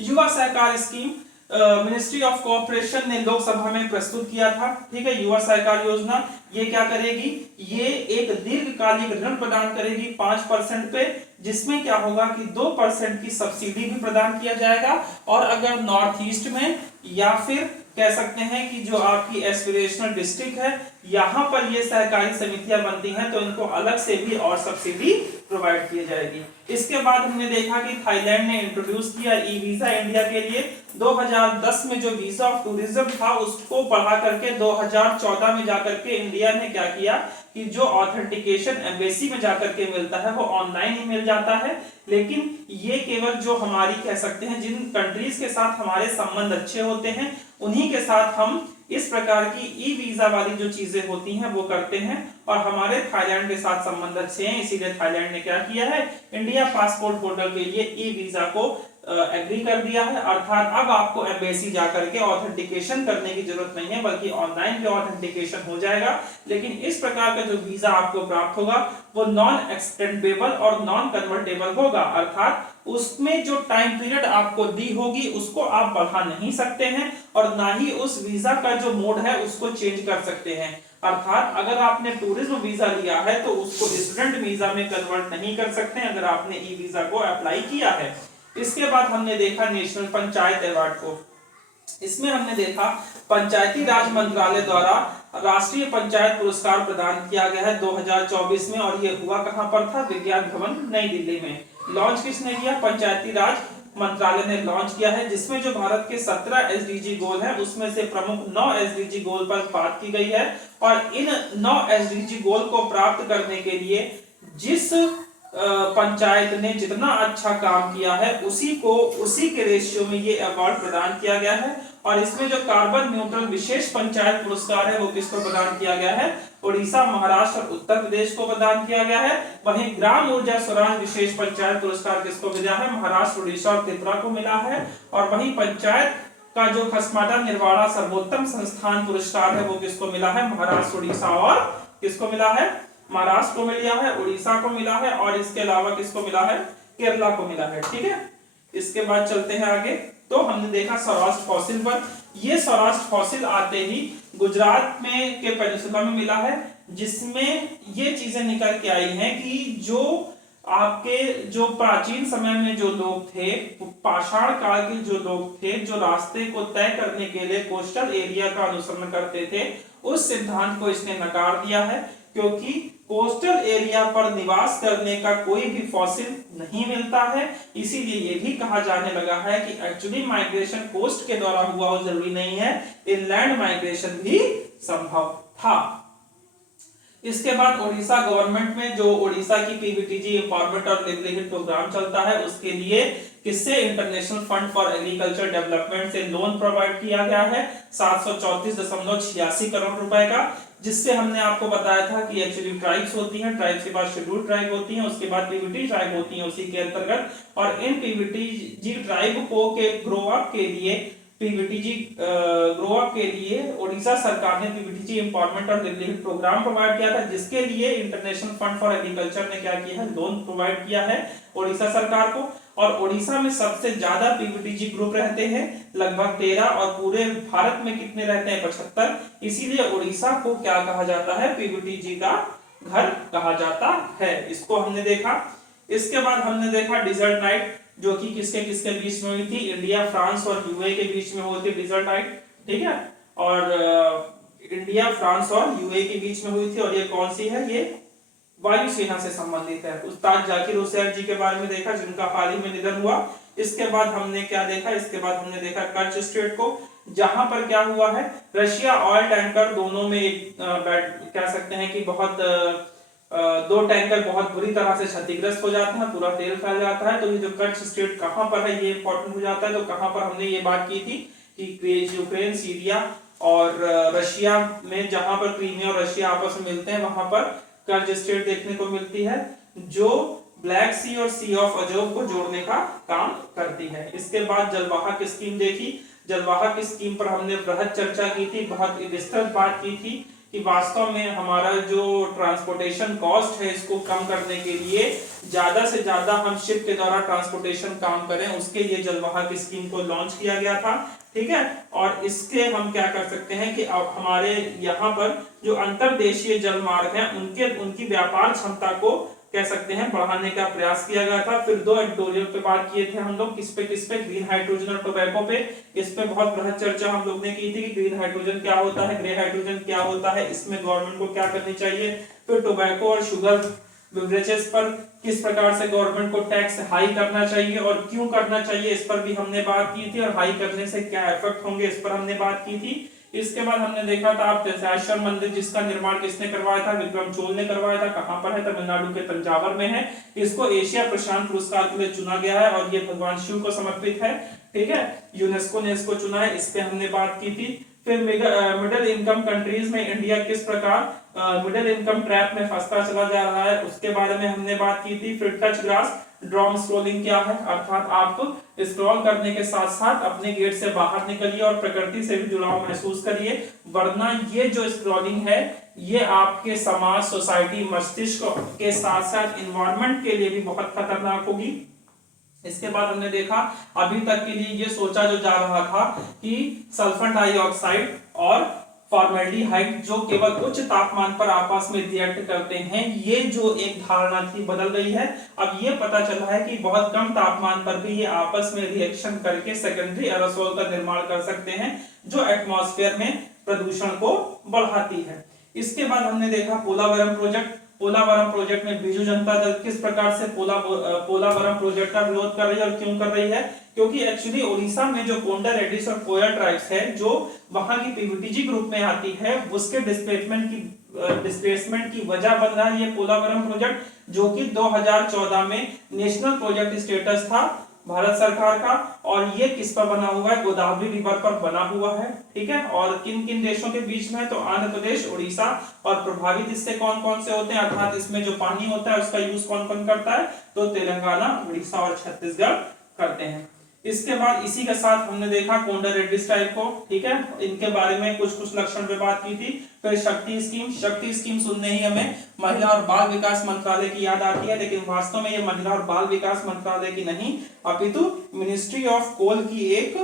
युवा सहकार scheme ministry of cooperation ने लोकसभा में प्रस्तुत किया था। ठीक है, युवा सहकार योजना ये क्या करेगी, ये एक दीर्घकालिक ऋण प्रदान करेगी 5% पे, जिसमें क्या होगा कि 2% की सब्सिडी भी प्रदान किया जाएगा। और अगर नॉर्थ ईस्ट में या फिर कह सकते हैं कि जो आपकी एस्पिरेशनल डिस्ट्रिक्ट है यहां पर ये सहकारी समितियां बनती हैं तो इनको अलग से भी और सब्सिडी प्रोवाइड की जाएगी। इसके बाद हमने देखा कि थाईलैंड ने इंट्रोड्यूस किया ई वीजा इंडिया के लिए। 2010 में जो वीजा ऑफ टूरिज्म था उसको बढ़ा करके 2014 में जाकर के इंडिया ने क्या किया कि जो ऑथेंटिकेशन एम्बेसी में जाकर के मिलता है वो ऑनलाइन ही मिल जाता है। लेकिन ये केवल जो हमारी कह सकते हैं जिन कंट्रीज के साथ हमारे संबंध अच्छे होते हैं उन्हीं के साथ हम इस प्रकार की ई वीजा वाली जो चीजें होती हैं वो करते हैं। और हमारे थाईलैंड के साथ संबंध अच्छे हैं, इसीलिए थाईलैंड ने क्या किया है, इंडिया पासपोर्ट होल्डर के लिए ई वीजा को एग्री कर दिया है। अर्थात अब आपको एम्बेसी जाकर के ऑथेंटिकेशन करने की जरूरत नहीं है बल्कि ऑनलाइन भी ऑथेंटिकेशन हो जाएगा। लेकिन इस प्रकार का जो वीजा आपको प्राप्त होगा वो नॉन एक्सटेंडेबल और नॉन कन्वर्टेबल होगा, अर्थात उसमें जो टाइम पीरियड आपको दी होगी उसको आप बढ़ा नहीं सकते हैं और ना ही उस वीजा का जो मोड है उसको चेंज कर सकते हैं। अर्थात अगर आपने टूरिज्म वीजा लिया है तो उसको स्टूडेंट वीजा में कन्वर्ट नहीं कर सकते अगर आपने ई वीजा को अप्लाई किया है। इसके बाद हमने देखा नेशनल पंचायत अवार्ड को। इसमें हमने देखा पंचायती राज मंत्रालय द्वारा राष्ट्रीय पंचायत पुरस्कार प्रदान किया गया है 2024 में, और ये हुआ कहां पर था, विज्ञान भवन नई दिल्ली में। लॉन्च किसने किया, पंचायती राज मंत्रालय ने लॉन्च किया है, जिसमें जो भारत के 17 एसडीजी गोल हैं उसमें से प्रमुख 9 एसडीजी गोल पर बात की गई है। और इन 9 एसडीजी गोल को प्राप्त करने के लिए जिस पंचायत ने जितना अच्छा काम किया है उसी के रेशियो में ये अवार्ड प्रदान किया गया है। और इसमें जो कार्बन न्यूट्रल विशेष पंचायत पुरस्कार है वो किसको प्रदान किया गया है, उड़ीसा, महाराष्ट्र और उत्तर प्रदेश को प्रदान किया गया है। वहीं ग्राम ऊर्जा स्वराज विशेष पंचायत पुरस्कार किसको मिला है, महाराष्ट्र, उड़ीसा और त्रिपुरा को मिला है। और वहीं पंचायत का जो खसमाटा निर्वाणा सर्वोत्तम संस्थान पुरस्कार है वो किसको मिला है, महाराष्ट्र, उड़ीसा और किसको मिला है, महाराष्ट्र को मिला है, उड़ीसा को मिला है और इसके अलावा किसको मिला है, केरला को मिला है। ठीक है, इसके बाद चलते हैं आगे। तो हमने देखा सौराष्ट्र फॉसिल पर, ये सौराष्ट्र फॉसिल आते ही गुजरात में के पेनिनसुला में मिला है, जिसमें ये चीजें निकल के आई हैं कि जो आपके जो प्राचीन समय में जो लोग थे, पाषाण काल के जो लोग थे, जो रास्ते को तय करने के लिए कोस्टल एरिया का अनुसरण करते थे, उस सिद्धांत को इसने नकार दिया है, क्योंकि कोस्टल एरिया पर निवास करने का कोई भी फॉसिल नहीं मिलता है। इसीलिए ये भी कहा जाने लगा है कि एक्चुअली माइग्रेशन कोस्ट के द्वारा हुआ हो जरूरी नहीं है, इनलैंड माइग्रेशन भी संभव था। इसके बाद ओडिशा गवर्नमेंट में जो ओडिशा की पीवीटीजी एम्पावरमेंट और लिवलीहुड प्रोग्राम चलता है उसके लिए किससे, international fund for agriculture development से लोन प्रोवाइड किया गया है 734.86 करोड़ रुपए का, जिससे हमने आपको बताया था कि एक्चुअली ट्राइब्स होती हैं, ट्राइब्स के बाद शेड्यूल्ड ट्राइब होती हैं, उसके बाद पीवीटी ट्राइब होती हैं उसी के अंतर्गत। और इन पीवीटीजी ट्राइब को के ग्रो अप के लिए पीवीटीजी ग्रो अप के लिए ओडिशा सरकार ने पीवीटीजी एम्पावरमेंट और लिवलीहुड प्रोग्राम प्रोवाइड किया था, जिसके लिए इंटरनेशनल फंड फॉर एग्रीकल्चर ने क्या किया है, लोन प्रोवाइड किया है ओडिशा सरकार को। और ओडिशा में सबसे ज्यादा पीवीटीजी ग्रुप रहते हैं लगभग 13, और पूरे भारत में कितने रहते हैं, 75। इसीलिए ओडिशा को क्या कहा जाता है, पीवीटीजी का घर कहा जाता है। इसको हमने देखा। इसके बाद हमने देखा डिजर्ट नाइट, जो कि किसके किसके बीच में हुई थी, इंडिया, फ्रांस और यूए के बीच में हुई थी डिजर्ट नाइट। ठीक है, और इंडिया, फ्रांस और यूए के बीच में हुई थी। और ये कौन सी है, ये वायुसेना से संबंधित है। उस्ताद जाकिर हुसैन जी के बारे में देखा, जिनका हाल ही में निधन हुआ। इसके बाद हमने क्या देखा, इसके बाद हमने देखा कच्छ स्ट्रेट को, जहां पर क्या हुआ है, रशिया ऑयल टैंकर दोनों में एक कह सकते हैं कि बहुत दो टैंकर बहुत बुरी तरह से क्षतिग्रस्त हो जाते हैं, पूरा तेल फैल जाता है। तो ये जो कच्छ स्ट्रेट कहां पर है ये इंपॉर्टेंट हो जाता है। तो कहां पर हमने ये बात की थी कि यूक्रेन, सीरिया और रशिया में, जहां पर क्रीमिया और रशिया आपस में मिलते हैं वहां पर कर्ज स्ट्रेट देखने को मिलती है, जो ब्लैक सी और सी ऑफ अजोव को जोड़ने का काम करती है। इसके बाद जलवाहक स्कीम देखी। जलवाहक स्कीम पर हमने बृहद चर्चा की थी, बहुत विस्तृत बात की थी कि वास्तव में हमारा जो ट्रांसपोर्टेशन कॉस्ट है इसको कम करने के लिए ज्यादा से ज्यादा हम शिप के द्वारा ट्रांसपोर्टेशन काम करें, उसके लिए जलवाहक स्कीम को लॉन्च किया गया था। ठीक है, और इसके हम क्या कर सकते हैं कि अब हमारे यहाँ पर जो अंतरदेशीय जल मार्ग हैं उनकी व्यापार क्षमता को कह सकते हैं बढ़ाने का प्रयास किया गया था। फिर 2 एडिटोरियल पे बात किए थे हम लोग, किस पे ग्रीन हाइड्रोजन और टोबैको पे। इस पे बहुत बृहद चर्चा हम लोग ने की थी कि ग्रीन हाइड्रोजन क्या होता है, ग्रे हाइड्रोजन क्या होता है, इसमें गवर्नमेंट को क्या करनी चाहिए। फिर टोबैको और शुगर बेवरेजेस पर किस प्रकार से गवर्नमेंट को टैक्स हाई करना चाहिए और क्यों करना चाहिए, इस पर भी हमने बात की थी, और हाई करने से क्या इफेक्ट होंगे इस पर हमने बात की थी। इसके बाद हमने देखा था आप दशाश्वर मंदिर, जिसका निर्माण किसने करवाया था, विक्रम चोल ने करवाया था। कहां पर है, तमिलनाडु के तंजावर में है। इसको एशिया प्रशांत पुरस्कार के लिए चुना गया है और ये भगवान शिव को समर्पित है। ठीक है, यूनेस्को ने इसको चुना है, इस पे हमने बात की थी। फिर मिडिल इनकम कंट्रीज में इंडिया किस प्रकार मिडिल इनकम ट्रैप में फंसता चला जा रहा है, उसके बारे में हमने बात की थी। फिर टच ग्रास ड्रॉम स्क्रॉलिंग क्या है, अर्थात आप स्क्रॉल करने के साथ साथ अपने गेट से बाहर निकलिए और प्रकृति से भी जुड़ाव महसूस करिए, वरना ये जो स्क्रॉलिंग है ये आपके समाज, सोसाइटी, मस्तिष्क के साथ साथ एनवायरनमेंट के लिए भी बहुत खतरनाक होगी। इसके बाद हमने देखा अभी तक के लिए ये सोचा जो जा रहा था कि सल्फर डाइऑक्साइड और फॉर्मेल्डिहाइड जो केवल उच्च तापमान पर आपस में रिएक्ट करते हैं, ये जो एक धारणा थी बदल गई है। अब ये पता चला है कि बहुत कम तापमान पर भी ये आपस में रिएक्शन करके सेकेंडरी एरोसोल का निर्माण कर सकते हैं जो एटमॉस्फेयर में प्रदूषण को बढ़ाती है। इसके बाद हमने देखा पोलावरम प्रोजेक्ट। पोलावरम प्रोजेक्ट में बीजू जनता दल किस प्रकार से पोलावरम प्रोजेक्ट का विरोध कर रही है और क्यों कर रही है, क्योंकि एक्चुअली ओडिशा में जो कोंडा रेड्डीज और कोया ट्राइब्स है जो वहां की पीवीटीजी ग्रुप में आती है, उसके डिस्प्लेसमेंट की वजह बन रहा है ये पोलावरम प्रोजेक्ट, जो कि 2014 में नेशनल प्रोजेक्ट स्टेटस था भारत सरकार का। और ये किस पर बना हुआ है, गोदावरी रिवर पर बना हुआ है। ठीक है, और किन किन देशों के बीच में, तो आंध्र प्रदेश, उड़ीसा, और प्रभावित इससे कौन कौन से होते हैं, अर्थात इसमें जो पानी होता है उसका यूज कौन कौन करता है, तो तेलंगाना, उड़ीसा और छत्तीसगढ़ करते हैं। इसके बाद इसी के साथ हमने देखा कोंडा रेड्डीज टाइप को। ठीक है, इनके बारे में कुछ लक्षण पे बात की थी। फिर शक्ति स्कीम सुनने ही हमें महिला और बाल विकास मंत्रालय की याद आती है, लेकिन वास्तव में ये महिला और बाल विकास मंत्रालय की नहीं अपितु मिनिस्ट्री ऑफ कोल की एक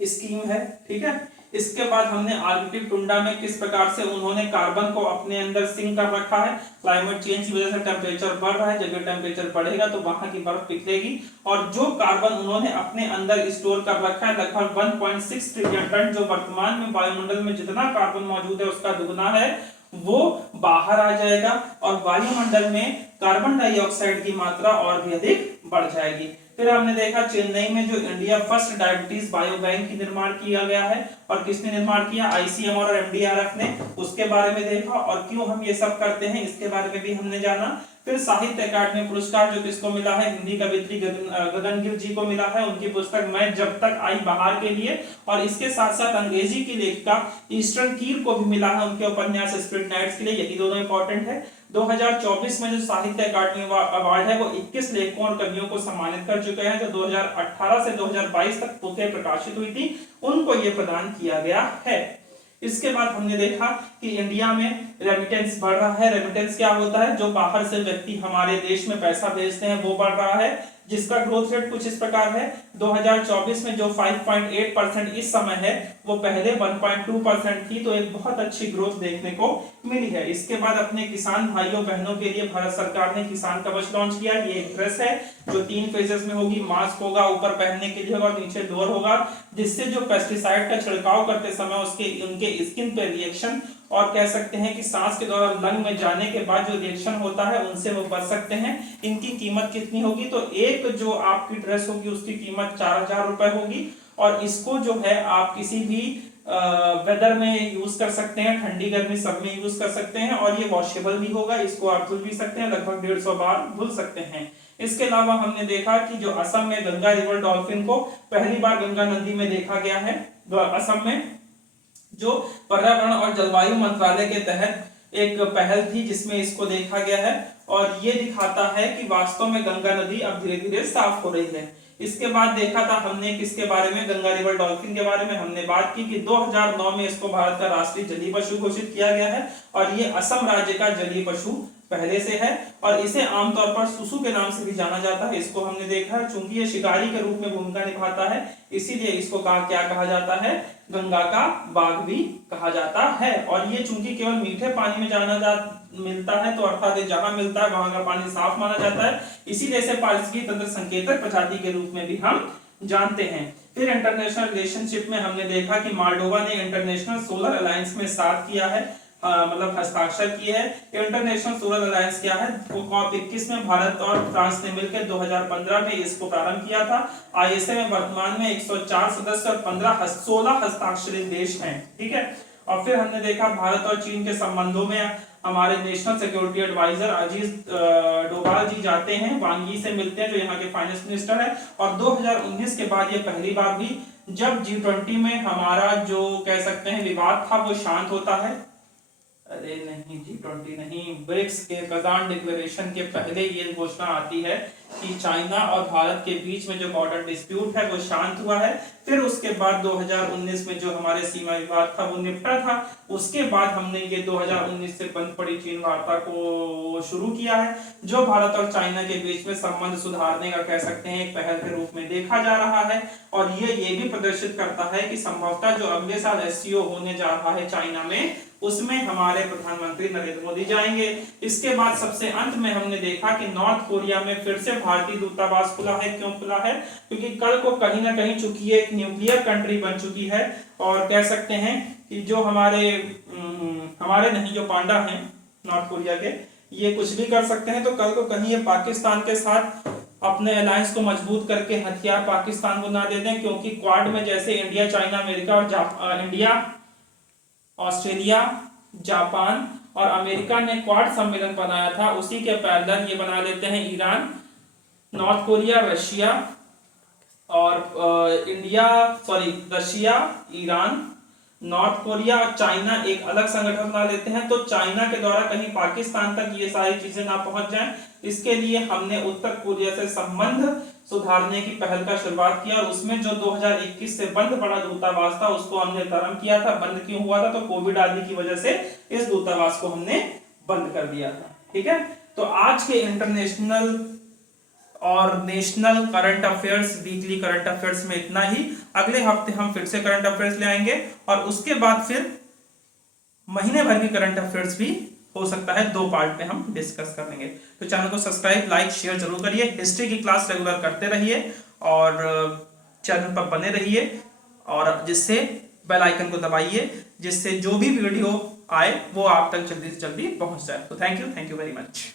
स्कीम है। ठीक है, इसके बाद हमने आर्कटिक टुंडा में किस प्रकार से उन्होंने कार्बन को अपने अंदर सिंक कर रखा है। क्लाइमेट चेंज की वजह से टेम्परेचर बढ़ रहा है, जब टेम्परेचर बढ़ेगा तो वहां की बर्फ पिघलेगी, और जो कार्बन उन्होंने अपने अंदर स्टोर कर रखा है लगभग 1.6 ट्रिलियन टन, जो वर्तमान में वायुमंडल में जितना कार्बन मौजूद है उसका दुगना है, वो बाहर आ जाएगा और वायुमंडल में कार्बन डाइऑक्साइड की मात्रा और भी अधिक बढ़ जाएगी। फिर हमने देखा चेन्नई में जो India first diabetes bio bank की निर्माण किया गया है, और किसने निर्माण किया, आईसीएमआर और एमडीआरएफ ने, उसके बारे में देखा। और क्यों हम ये सब करते हैं इसके बारे में भी हमने जाना। फिर साहित्य अकादमी पुरस्कार जो किसको मिला है, हिंदी कवित्री गगनगिर जी को मिला है, उनकी पुस्तक मैं जब तक आई बहार के लिए। और इसके साथ साथ अंग्रेजी की लेखिका ईस्टर्न कीर को भी मिला है उनके उपन्यास स्प्लिट नाइट्स के लिए। यही दोनों इंपॉर्टेंट है। 2024 में जो साहित्य अकादमी अवार्ड है वो 21 लेखकों और कवियों को सम्मानित कर चुके हैं, जो 2018 से 2022 तक पुस्तकें प्रकाशित हुई थी उनको ये प्रदान किया गया है। इसके बाद हमने देखा कि इंडिया में रेमिटेंस बढ़ रहा है। रेमिटेंस क्या होता है, जो बाहर से व्यक्ति हमारे देश में पैसा भेजते हैं वो बढ़ रहा है, जिसका ग्रोथ रेट कुछ इस प्रकार है। 2024 में जो 5.8% इस समय है वो पहले 1.2% थी, तो एक बहुत अच्छी ग्रोथ देखने को मिली है। इसके बाद अपने किसान भाइयों बहनों के लिए भारत सरकार ने किसान कवच लॉन्च किया। ये एक ड्रेस है जो 3 फेजेस में होगी, मास्क होगा, ऊपर पहनने के लिए होगा और नीचे लोअर होगा, जिससे जो पेस्टिसाइड का छिड़काव करते समय उनके स्किन पे रिएक्शन और कह सकते हैं कि सांस के दौरान लंग में जाने के बाद जो रिएक्शन होता है उनसे वो बच सकते हैं। इनकी कीमत कितनी होगी, तो एक जो आपकी ड्रेस होगी उसकी कीमत 4000 रुपए होगी, और इसको जो है आप किसी भी वेदर में यूज कर सकते हैं, ठंडी गर्मी सब में यूज कर सकते हैं, और ये वॉशेबल भी होगा, इसको आप धुल भी सकते हैं, लगभग 150 बार धुल सकते हैं। इसके अलावा हमने देखा कि जो असम में गंगा रिवर डॉल्फिन को पहली बार गंगा नदी में देखा गया है, असम में, जो पर्यावरण और जलवायु मंत्रालय के तहत एक पहल थी जिसमें इसको देखा गया है, और ये दिखाता है कि वास्तव में गंगा नदी अब धीरे धीरे साफ हो रही है। इसके बाद देखा था हमने किसके बारे में, गंगा रिवर डॉल्फिन के बारे में हमने बात की कि 2009 में इसको भारत का राष्ट्रीय जलीय पशु घोषित किया गया है और ये असम राज्य का जलीय पशु पहले से है और इसे आमतौर पर सुसु के नाम से भी जाना जाता है। इसको हमने देखा है, चूंकि ये शिकारी के रूप में भूमिका निभाता है इसीलिए इसको क्या कहा जाता है, गंगा का बाघ भी कहा जाता है। और ये चूंकि केवल मीठे पानी में मिलता है, तो अर्थात जहां मिलता है वहां का पानी साफ माना जाता है, इसीलिए इसे पारिस्थितिकी तंत्र संकेतक प्रजाति के रूप में भी हम जानते हैं। फिर इंटरनेशनल रिलेशनशिप में हमने देखा कि मोल्डोवा ने इंटरनेशनल सोलर अलायंस में साथ किया है, मतलब हस्ताक्षर किए हैं। इंटरनेशनल सोलर अलायंस क्या है, वो COP21 में भारत और फ्रांस ने मिलकर 2015 में इसको प्रारंभ किया था। ISA में वर्तमान में 104 सदस्य और 16 हस्ताक्षरित देश हैं, ठीक है। और फिर हमने देखा भारत और चीन के संबंधों में हमारे national security adviser Ajit Doval ji जाते हैं, वांग यी से मिलते हैं जो यहाँ के फाइनेंस मिनिस्टर है। और 2019 के बाद ये पहली बार हुई जब G20 में हमारा जो कह सकते हैं विवाद था वो शांत होता है। अरे नहीं, G20 नहीं, ब्रिक्स के कजान डिक्लेरेशन के पहले ये घोषणा आती है कि चाइना और भारत के बीच में जो बॉर्डर डिस्प्यूट है वो शांत हुआ है। फिर उसके बाद 2019 में जो हमारे सीमा विवाद था वो निपटा था। उसके बाद हमने ये 2019 से बंद पड़ी चीन वार्ता को शुरू किया है, जो भारत और चाइना के बीच में संबंध सुधारने का कह सकते हैं एक पहल के रूप में देखा जा रहा है। और ये भी प्रदर्शित करता है कि संभवतः जो अगले साल SCO होने जा रहा है चाइना में, उसमें हमारे प्रधानमंत्री नरेंद्र मोदी जाएंगे। इसके बाद सबसे अंत में हमने देखा कि नॉर्थ कोरिया में फिर से भारतीय दूतावास खुला है। क्यों खुला है? क्योंकि कल को कहीं ना कहीं चूंकि एक न्यूक्लियर कंट्री बन चुकी है और कह सकते हैं कि जो हमारे नहीं जो पांडा हैं नॉर्थ कोरिया के, ये कुछ भी कर सकते हैं। तो कल को कहीं ये पाकिस्तान के साथ अपने अलायंस को मजबूत करके हथियार पाकिस्तान को ना दे दें, क्योंकि क्वाड में जैसे इंडिया, चाइना, अमेरिका और इंडिया, ऑस्ट्रेलिया, जापान और अमेरिका ने क्वाड सम्मेलन बनाया था, उसी के पैरेलल ये बना लेते हैं ईरान, नॉर्थ कोरिया, रशिया और रशिया, ईरान, नॉर्थ कोरिया और चाइना एक अलग संगठन बना लेते हैं। तो चाइना के द्वारा कहीं पाकिस्तान तक ये सारी चीजें ना पहुंच जाएं, इसके लिए हमने उत्तर कोरिया से संबंध सुधारने की पहल का शुरुआत किया। और उसमें जो 2021 से बंद पड़ा दूतावास था उसको हमने प्रारंभ किया था। बंद क्यों हुआ था? तो कोविड आदि की वजह से इस दूतावास को हमने बंद कर दिया था, ठीक है। तो आज के इंटरनेशनल और national current affairs, weekly current affairs में इतना ही। अगले हफ्ते हम फिर से करंट अफेयर्स ले आएंगे और उसके बाद फिर महीने भर की करंट अफेयर्स भी हो सकता है 2 पार्ट में हम डिस्कस कर लेंगे। तो चैनल को सब्सक्राइब, लाइक, शेयर जरूर करिए। हिस्ट्री की क्लास रेगुलर करते रहिए और चैनल पर बने रहिए और जिससे बेल आइकन को दबाइए, जिससे जो भी वीडियो आए वो आप तक जल्दी से जल्दी पहुंच जाए। तो थैंक यू वेरी मच।